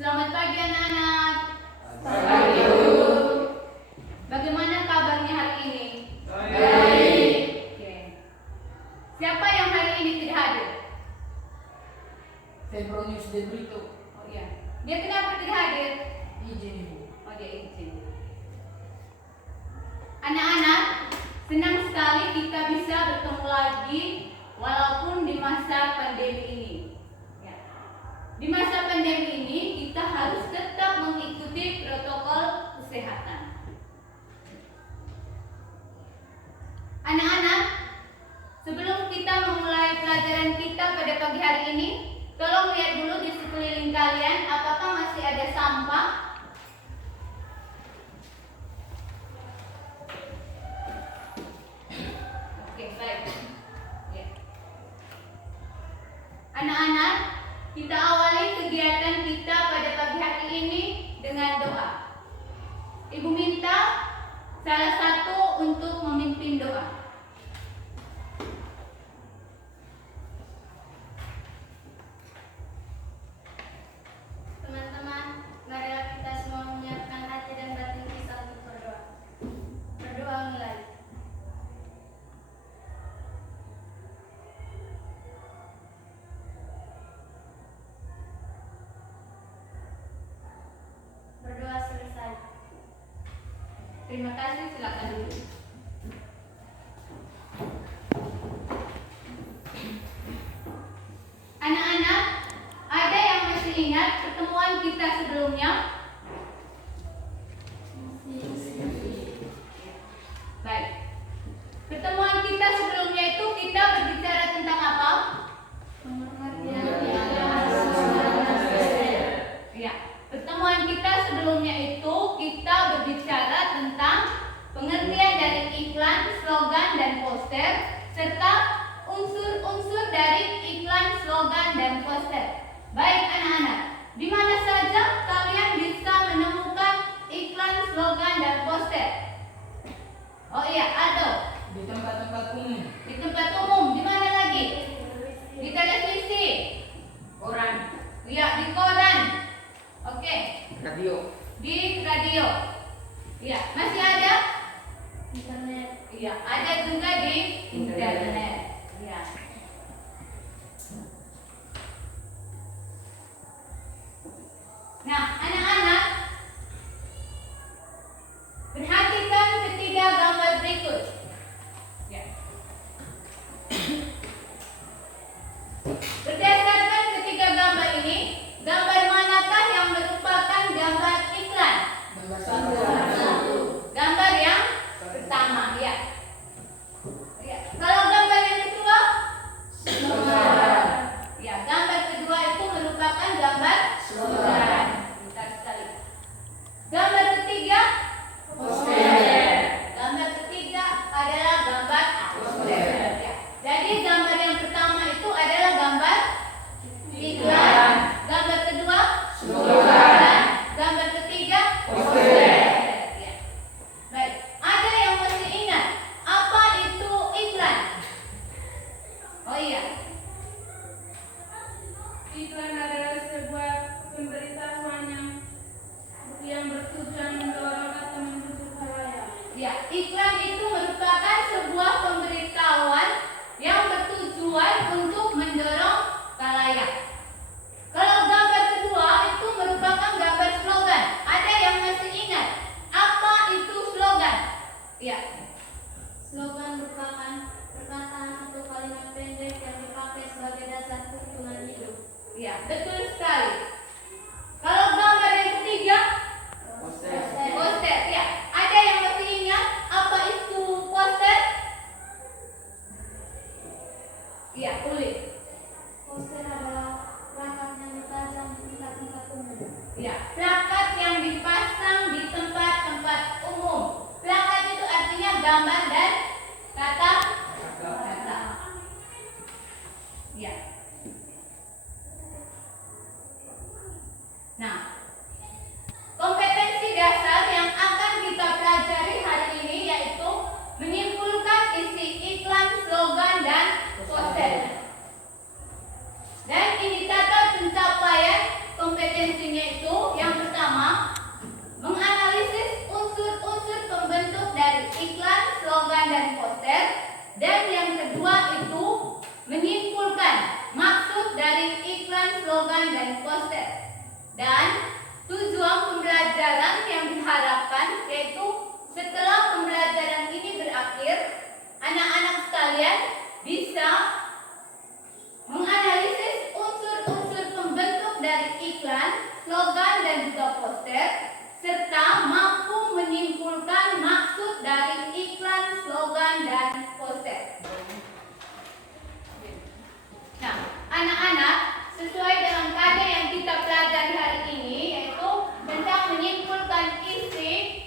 Selamat pagi anak-anak. Pagi, Bu. Bagaimana kabarnya hari ini? Baik. Oke. Siapa yang hari ini tidak hadir? Febronius de Brito. Oh iya. Dia kenapa tidak hadir? Izin, Ibu. Oh dia izin. Anak-anak, senang sekali kita bisa bertemu lagi walaupun di masa pandemi ini. Ya. Di masa pandemi ini kita harus tetap mengikuti protokol kesehatan. Anak-anak, sebelum kita memulai pelajaran kita pada pagi hari ini, tolong lihat dulu di sekeliling kalian apakah masih ada sampah. Oke, baik. Ya. Anak-anak, kita awali kegiatan kita pada pagi hari ini dengan doa. Ibu minta salah satu untuk memimpin doa. Teman-teman, marilah kita semua menyiapkan hati dan batin kita untuk berdoa. Berdoa mulai. Berdoa selesai. Terima kasih, silakan duduk. Anak-anak, ada yang masih ingat pertemuan kita sebelumnya? Baik. Pertemuan kita sebelumnya itu kita berbicara tentang apa? Ya, pertemuan kita sebelumnya itu kita berbicara tentang pengertian dari iklan, slogan, dan poster serta unsur-unsur dari iklan, slogan, dan poster. Baik anak-anak, di mana saja kalian bisa menemukan iklan, slogan, dan poster? Oh iya, ada Di tempat-tempat umum. di tempat umum. Di mana lagi? Di televisi, Koran. ya di koran. Oke, Radio. di radio. Ya, masih ada? Internet. Iya, ada juga di internet. Ya. Nah, anak-anak, perhatikan ketiga gambar berikut. Ya. Berdasarkan ketiga gambar ini, gambar manakah yang merupakan gambar iklan? Gambar Gambar yang pertama, ya. Ya. Kalau gambar yang kedua, ya, gambar kedua itu merupakan gambar slogan. Pintar sekali. Gambar ketiga, gambar ketiga adalah gambar poster. Ya. Jadi gambar yang pertama itu adalah gambar iklan. Gambar kedua, slogan. Gambar ketiga, poster. Ya. Baik. Ada yang masih ingat apa itu iklan? Oh iya. Iklan adalah sebuah pemberitahuan yang bertujuan mendorong atau membujuk khalayak. Ya, iklan itu merupakan sebuah pemberitahuan yang bertujuan untuk mendorong khalayak. Kalau gambar kedua itu merupakan gambar slogan. Ada yang masih ingat apa itu slogan? Ya, Slogan merupakan perkataan atau kalimat pendek yang dipakai sebagai dasar perhitungan hidup. ya, betul sekali. Kalau gambar yang ketiga, poster. Ya, ada yang masih ingat apa itu poster? Ya, kulit. Poster adalah plakat yang dipasang di tempat-tempat umum. Ya, plakat yang dipasang di tempat-tempat umum. Plakat itu artinya gambar dan kata. Ya. Nah, kompetensi dasar yang akan kita pelajari hari ini yaitu menyimpulkan isi iklan, slogan, dan poster. Dan indikator pencapaian kompetensinya itu Dan yang kedua itu menyimpulkan maksud dari iklan, slogan, dan poster. Dan tujuan pembelajaran yang diharapkan yaitu setelah pembelajaran ini berakhir, anak-anak sekalian bisa menganalisis unsur-unsur pembentuk dari iklan, slogan, dan juga poster, serta mampu menyimpulkan maksud dari iklan, slogan, dan poster. Nah, anak-anak, sesuai dengan karya yang kita pelajari hari ini, yaitu tentang menyimpulkan isi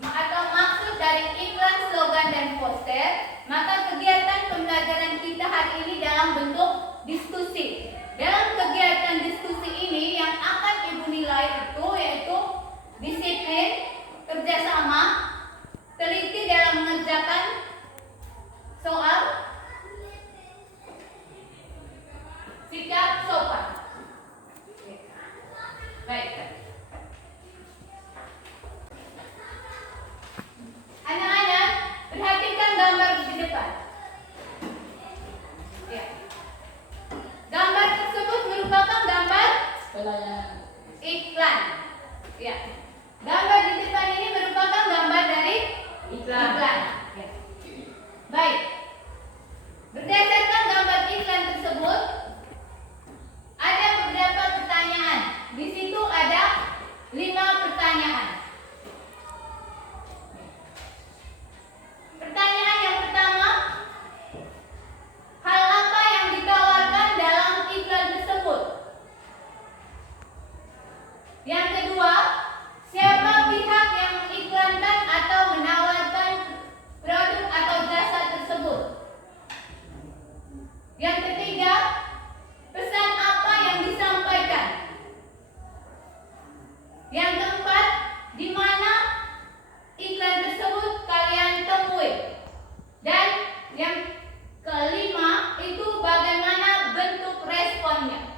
atau maksud dari iklan, slogan, dan poster, maka kegiatan pembelajaran kita hari ini dalam bentuk diskusi. Dalam kegiatan diskusi ini yang akan Ibu nilai itu yaitu disiplin, kerjasama, teliti dalam mengerjakan soal, sikap sopan. Baik. Anak-anak, perhatikan gambar di depan. Ya. Gambar tersebut merupakan gambar Pelayanan. iklan. Ya. Gambar di depan ini merupakan gambar dari Iklan. Ya. Baik. Berdasarkan gambar iklan tersebut, ada beberapa pertanyaan. Di situ ada 5 pertanyaan. Pertanyaan yang pertama, hal apa yang ditawarkan dalam iklan tersebut? Yang kedua, siapa pihak yang mengiklankan atau menawarkan produk atau jasa tersebut? Yang ketiga, pesan apa yang disampaikan? Yang keempat, di mana iklan tersebut kalian temui? Dan yang kelima, itu bagaimana bentuk responnya?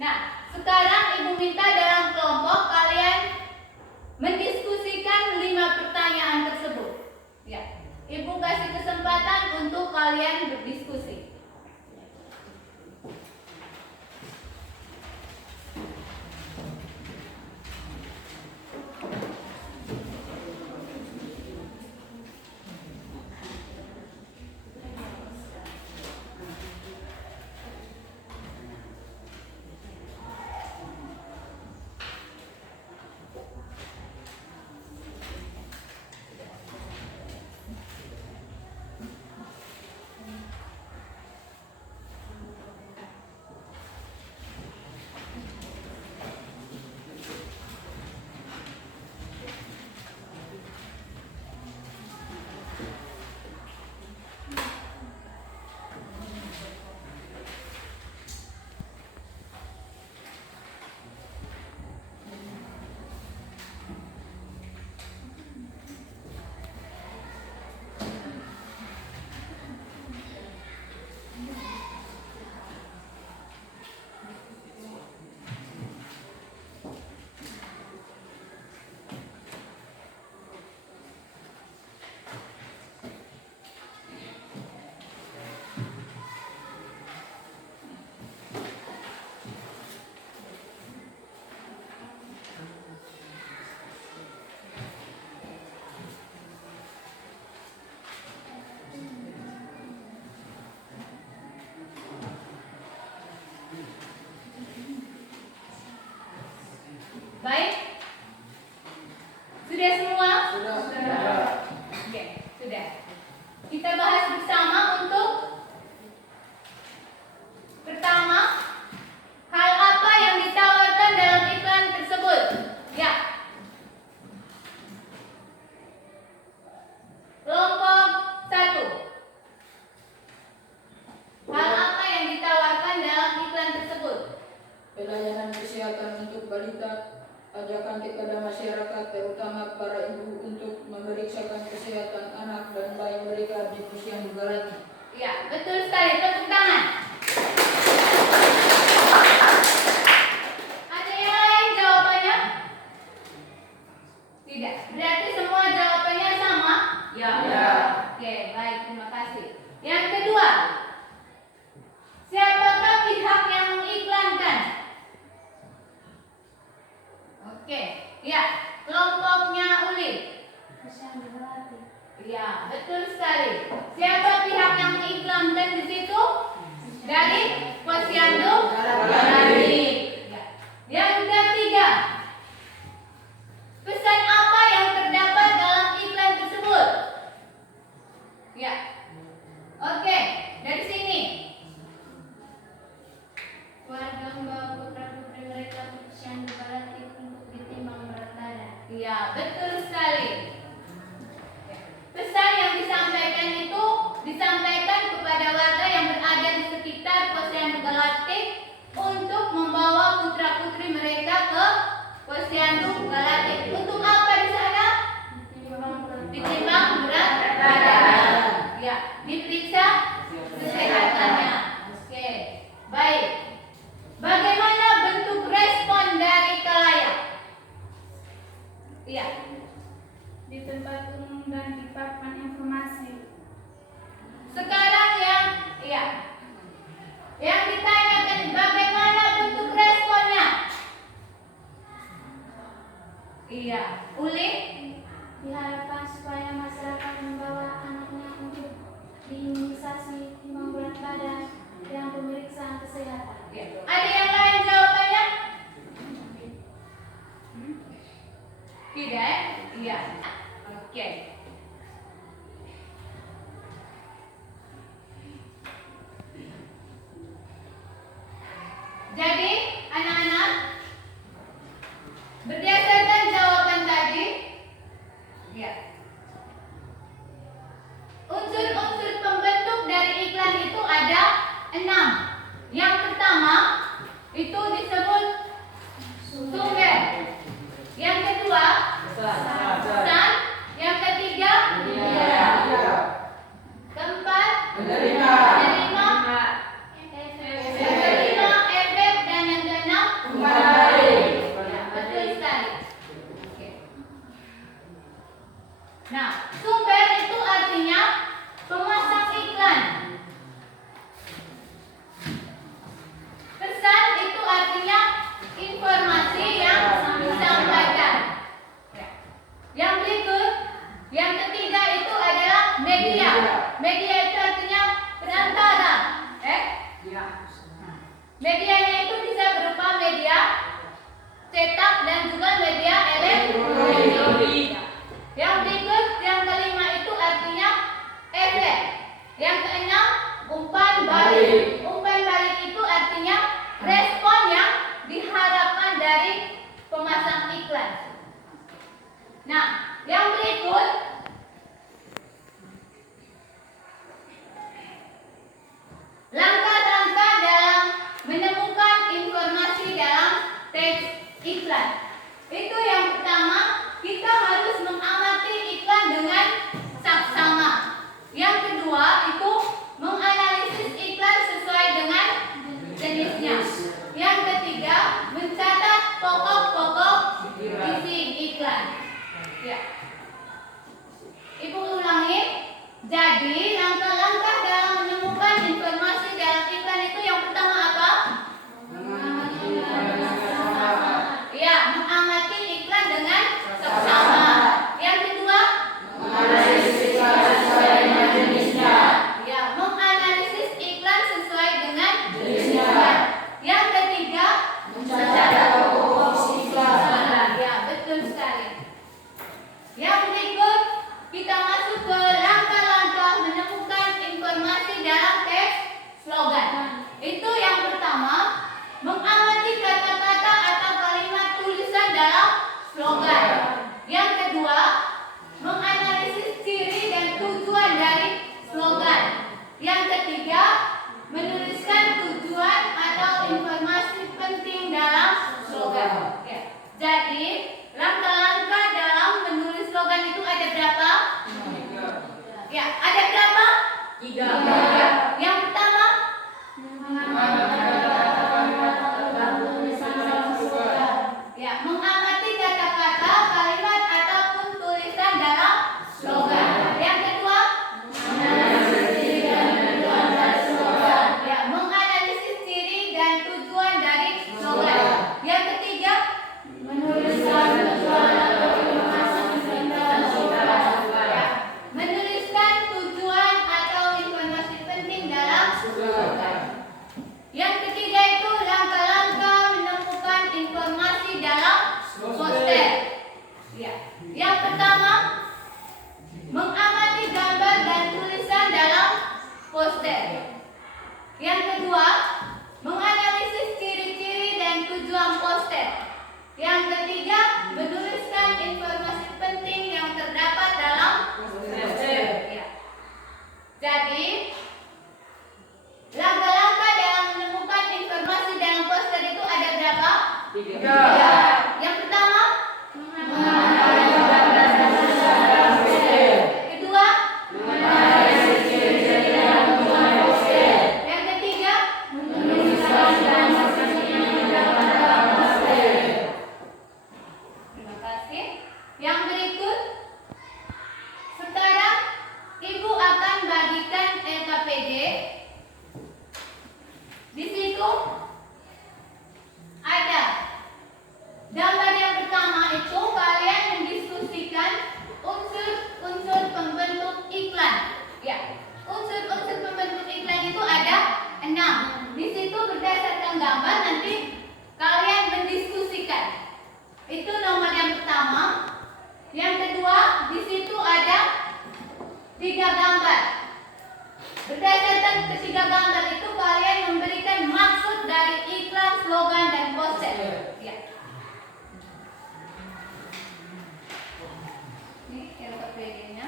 Nah, sekarang Ibu minta dalam kelompok kalian mendiskusikan 5 pertanyaan tersebut. Ya, Ibu kasih kesempatan untuk kalian berdiskusi. Baik? Sudah semua? Sudah. Oke, sudah. Kita bahas bersama untuk pertama, hal apa yang ditawarkan dalam iklan tersebut? Ya. Kelompok 1. Hal apa yang ditawarkan dalam iklan tersebut? Pelayanan kesehatan untuk balita, ajakan kepada masyarakat terutama para ibu untuk memeriksakan kesehatan anak dan bayi mereka di usia balita. Ya, betul sekali. Tepuk tangan. Ada yang lain jawabannya? Tidak. Berarti semua jawabannya sama? Ya. Oke, baik. Terima kasih. Yang kedua, siapakah pihak yang mengiklankan? Oke, ya, kelompoknya Uli. Posyandu Melati. Ya, betul sekali. Siapa pihak yang mengiklankan di situ? Dari Posyandu Melati. Ya. Yang ketiga, pesan apa yang terdapat dalam iklan tersebut? Ya. Oke, dari sini. Keluarga membawa putra-putri mereka ke Posyandu Melati untuk ditimbang berat badan. Ya, betul sekali. Pesan yang disampaikan itu disampaikan kepada warga yang berada di sekitar Posyandu Galatik untuk membawa putra-putri mereka ke Posyandu Galatik. Untuk apa di sana? Ditimbang berat badan. Ya, diperiksa kesehatannya. Oke, baik. Bagaimana bentuk respon dari khalayak? Iya. Di tempat umum dan di papan informasi. Sekarang yang ditanyakan bagaimana bentuk responnya? Iya, Uli. Diharapkan supaya masyarakat membawa anaknya untuk diimunisasi, timbang berat badan, dan pemeriksaan kesehatan. Ya. Ada yang lain jawabannya? Tidak? Iya. Oke. Jadi, anak-anak, berdasarkan jawaban tadi, ya. Unsur-unsur pembentuk dari iklan itu ada 6. Yang pertama itu disebut sumber. Yang kedua pesan. Yang ketiga keempat penerima. Yang kelima efek, dan yang keenam ya, betul sekali. Oke. Nah, sumber itu artinya pemasang iklan. Pesan itu artinya informasi yang disampaikan. Yang berikut, yang ketiga itu adalah media. Media itu artinya perantara. Medianya itu bisa berupa media cetak dan juga media elektronik. Yang berikut, yang kelima itu artinya efek. Yang keenam, umpan balik. Umpan balik itu artinya respon yang diharapkan dari pemasang iklan. Nah, yang berikut langkah-langkah dalam menemukan informasi dalam teks iklan. Itu yang pertama, kita harus mengamati iklan dengan saksama. Yang kedua itu menganalisis iklan sesuai dengan jenisnya. Yang ketiga, mencatat pokok-pokok isi iklan. Ya. Ibu ulangi. Jadi, langkah-langkah dalam menemukan informasi dalam iklan itu yang pertama apa? Ya, mengamati iklan dengan seksama. Yang kedua, ya, menganalisis iklan sesuai dengan jenisnya. Yang ketiga, ya, betul sekali. Yang berikut, kita masuk ke langkah-langkah menemukan informasi dalam teks slogan. Itu yang pertama, mengamati kata-kata atau kalimat tulisan dalam slogan. Yang kedua, menganalisis ciri dan tujuan dari slogan. Yang ketiga, menuliskan tujuan atau informasi penting dalam slogan. Ya. Jadi, langkah-langkah dalam menulis slogan itu ada berapa? Ya, ada berapa? 3. Yang pertama, ya, mengamati kata-kata, kalimat ataupun tulisan dalam slogan. Yang kedua, menanyakan Berdasarkan ketiga gambar itu kalian memberikan maksud dari iklan, slogan, dan poster. Ya. Ini LKPD-nya.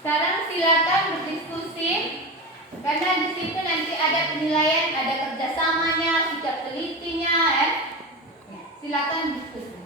Sekarang silakan berdiskusi karena di situ nanti ada penilaian, ada kerjasamanya, sikap telitinya, ya. Silakan diskusi.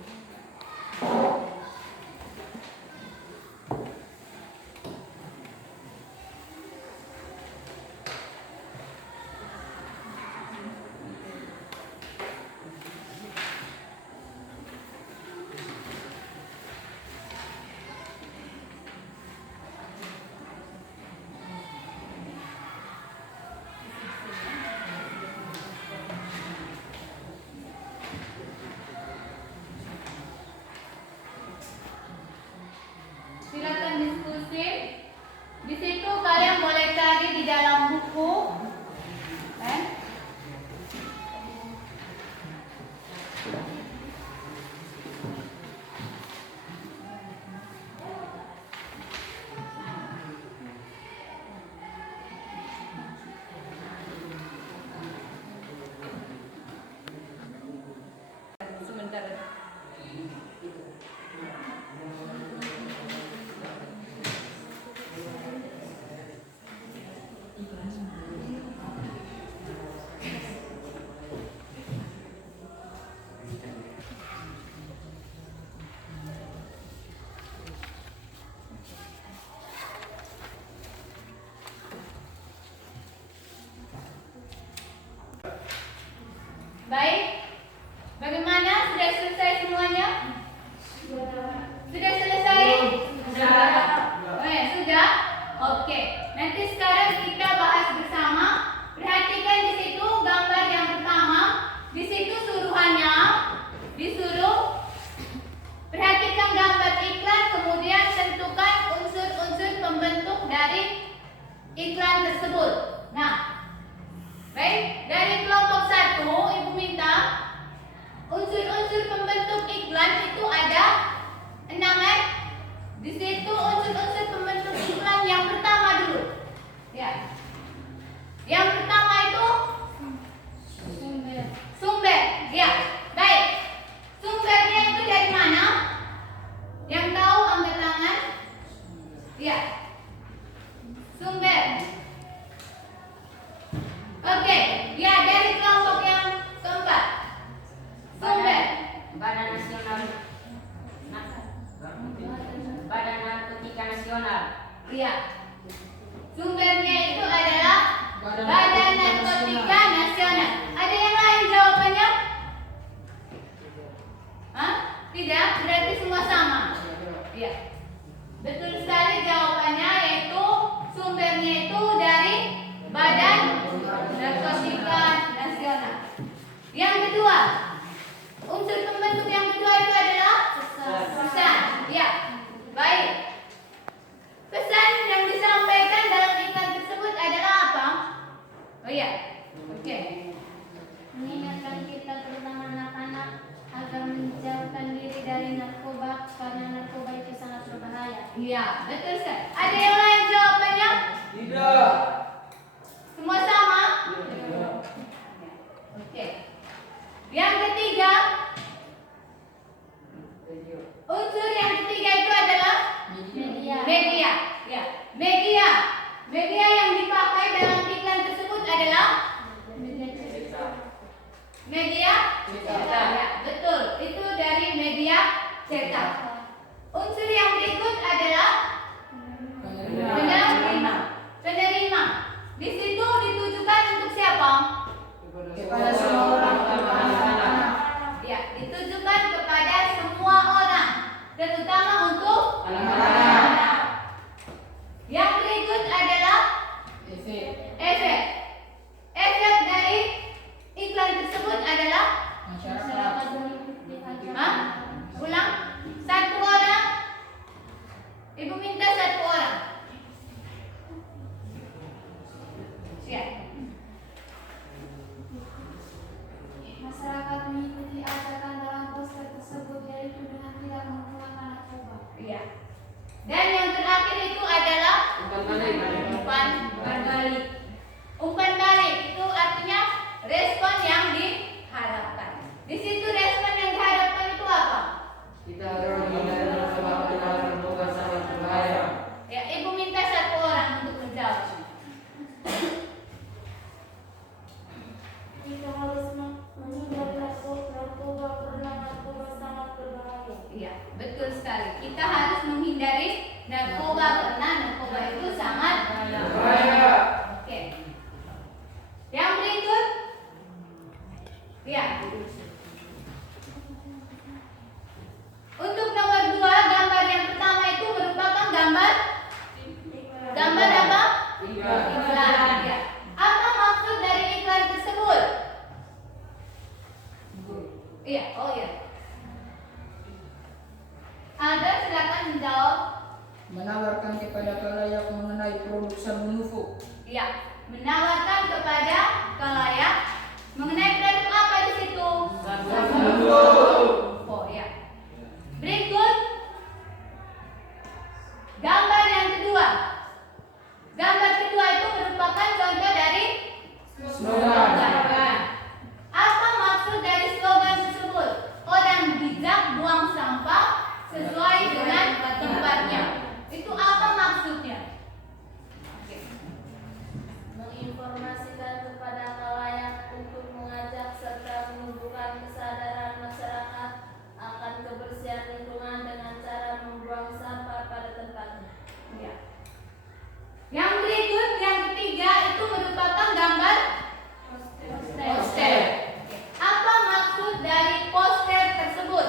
Silakan diskusi. Di situ kalian boleh cari di dalam buku. Sebentar. Baik, bagaimana? Sudah selesai semuanya? Sudah selesai? Sudah. Oh ya, sudah? Oke. Nanti sekarang kita bahas bersama. Perhatikan di situ gambar yang pertama. Di situ suruhannya disuruh perhatikan gambar iklan, kemudian tentukan unsur-unsur pembentuk dari iklan tersebut. Nah, baik, dari kelompok 1 Ibu minta unsur-unsur pembentuk iklan itu ada 6 ya. Di situ unsur-unsur pembentuk iklan yang pertama dulu. Ya. Yang pertama itu sumber. Ya, baik. Sumbernya itu dari mana? Yang tahu angkat tangan? Ya. Sumber. Oke, ya dari kelompok yang keempat. Sumber. Badan Nasional Badan Narkotika Nasional. Iya. Sumbernya itu adalah Badan Narkotika Nasional. Ada yang lain jawabannya? Hah? Tidak, berarti semua sama. Iya. Betul sekali jawabannya, yaitu sumbernya itu dari Badan Narkotika Nasional. Yang kedua, unsur pembentuk yang kedua itu adalah pesan. Ya, baik. Pesan yang disampaikan dalam iklan tersebut adalah apa? Oh iya, oke. Mengingatkan kita terutama anak-anak agar menjauhkan diri dari narkoba karena narkoba itu sangat berbahaya. Iya, betul sekali. Ada yang lain jawabannya? Tidak. Semua sama? Oke. Yang ketiga, unsur yang ketiga itu adalah media. Ya, media. Media yang dipakai dalam iklan tersebut adalah media cetak. Ya, betul. Itu dari media cetak. Unsur yang berikut adalah penerima. Penerima. Di situ ditujukan untuk siapa? Kepada semua orang. Ya, ditujukan kepada semua orang, terutama untuk Anak-anak. Yang berikut adalah Umpan balik. Umpan balik itu artinya respon yang diharapkan. Di situ respon yang diharapkan itu apa? Kita harus menghindari sebab kenal narkoba sangat berbahaya. Ya, ibu minta satu orang untuk menjawab. Kita harus menghindari narkoba karena narkoba sangat berbahaya. Iya, betul sekali. Kita harus menghindari narkoba karena narkoba itu sangat Berbahaya. Oke. Yang berikut. Lihat. Untuk nomor 2, gambar yang pertama itu merupakan gambar apa? Iklan. Ya. Apa maksud dari iklan tersebut? Iya, oh iya. Ada, silakan menjawab. Menawarkan kepada khalayak mengenai produk sabun Nuvo. Iya, menawarkan kepada khalayak mengenai produk apa di situ? Oh ya. Berikut gambar yang kedua. Gambar kedua itu merupakan contoh dari slogan. Apa maksud dari slogan tersebut? Orang bijak buang sampah sesuai dengan tempatnya. Itu apa maksudnya? Oke. Menginformasikan kepada khalayak untuk mengajak serta menumbuhkan kesadaran masyarakat akan kebersihan lingkungan dengan cara membuang sampah pada tempatnya. Ya. Yang berikut, yang ketiga itu merupakan gambar poster. Apa maksud dari poster tersebut?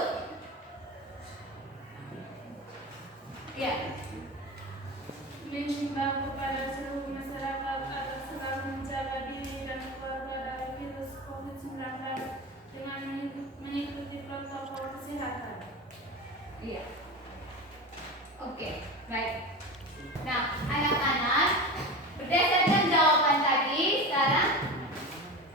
Ya. Menghimbau kepada seluruh masyarakat agar selalu menjaga diri dan keluarga dari virus COVID-19 dengan mengikuti protokol kesehatan. Iya. Oke, baik. Nah, anak-anak, berdasarkan jawaban tadi, sekarang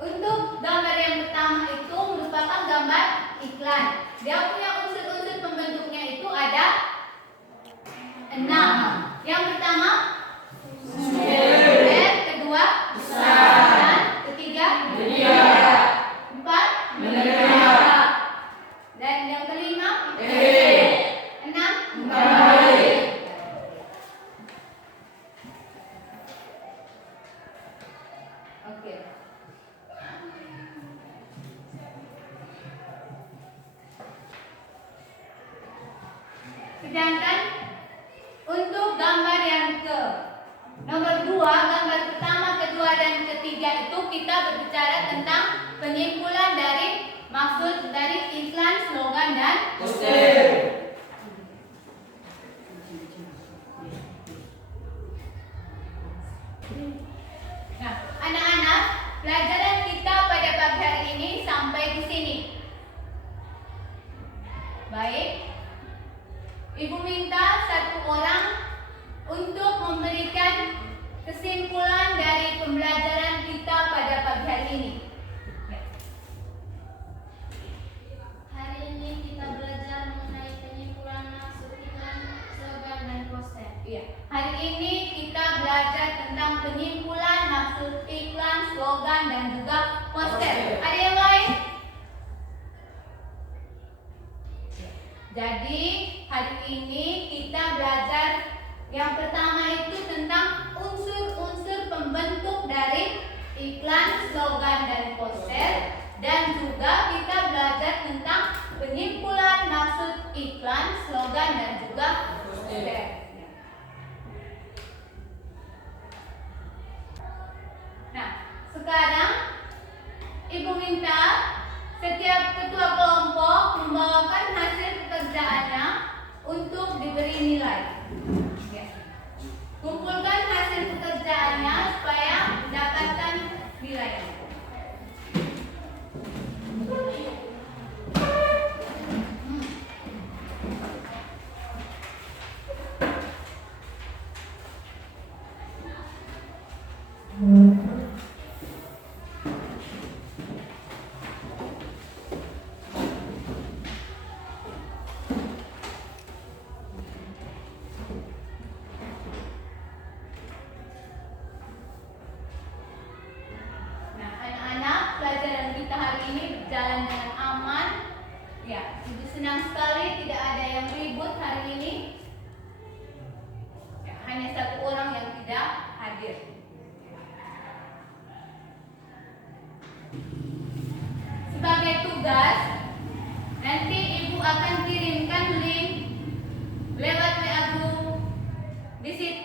untuk gambar yang pertama itu merupakan gambar iklan. Dia punya unsur-unsur pembentuknya itu ada 6. Yang pertama sumber, kedua besar, dan ketiga media, 4 menerima, dan yang kelima 6 kembali. Oke. Sedangkan untuk gambar yang ke nomor 2, gambar pertama, kedua, dan ketiga itu kita berbicara tentang penyimpulan dari maksud dari iklan, slogan, dan Poster. Nah, anak-anak, pelajaran kita pada pagi hari ini sampai di sini. Baik. Ibu minta satu orang untuk memberikan kesimpulan dari pembelajaran kita pada pagi hari ini. Hari ini kita belajar mengenai penyimpulan maksud iklan, slogan, dan poster. Iya. Hari ini kita belajar tentang penyimpulan maksud iklan, slogan, dan juga poster. Ada yang lain? Jadi hari ini kita belajar yang pertama itu tentang unsur-unsur pembentuk dari iklan, slogan, dan poster, dan juga kita belajar tentang penyimpulan maksud iklan, slogan, dan juga poster. Nah, sekarang Ibu minta setiap ketua kelompok membawakan hasil pekerjaannya untuk diberi nilai. Ya. Kumpulkan hasil pekerjaannya supaya mendapatkan nilai.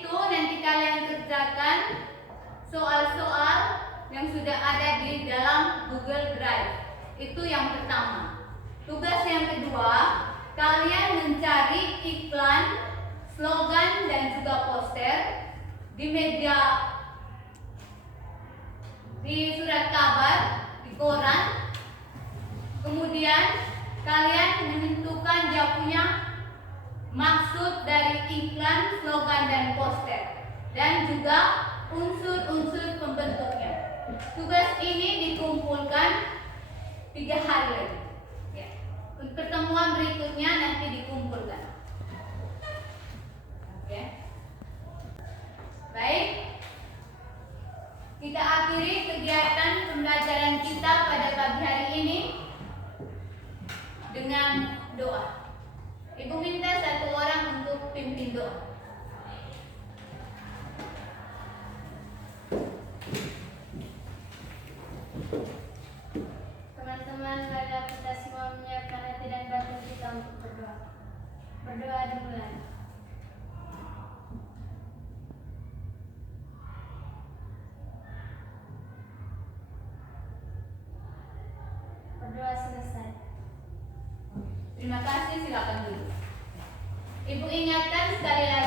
itu nanti kalian kerjakan soal-soal yang sudah ada di dalam Google Drive. Itu yang pertama. Tugas yang kedua, kalian mencari iklan, slogan dan juga poster di media, di surat kabar, di koran. Kemudian kalian menentukan dia punya maksud dari iklan, slogan dan poster dan juga unsur-unsur pembentuknya. Tugas ini dikumpulkan 3 hari lagi. Ya. Pertemuan berikutnya nanti dikumpulkan. Oke. Baik. Kita akhiri kegiatan pembelajaran kita pada pagi hari ini dengan doa. Ibu minta satu orang untuk pimpin doa. Teman-teman, marilah kita semua menyiapkan hati dan batin kita untuk berdoa. Berdoa dimulai. Berdoa selesai. Terima kasih, silakan dulu. Ibu ingatkan sekali lagi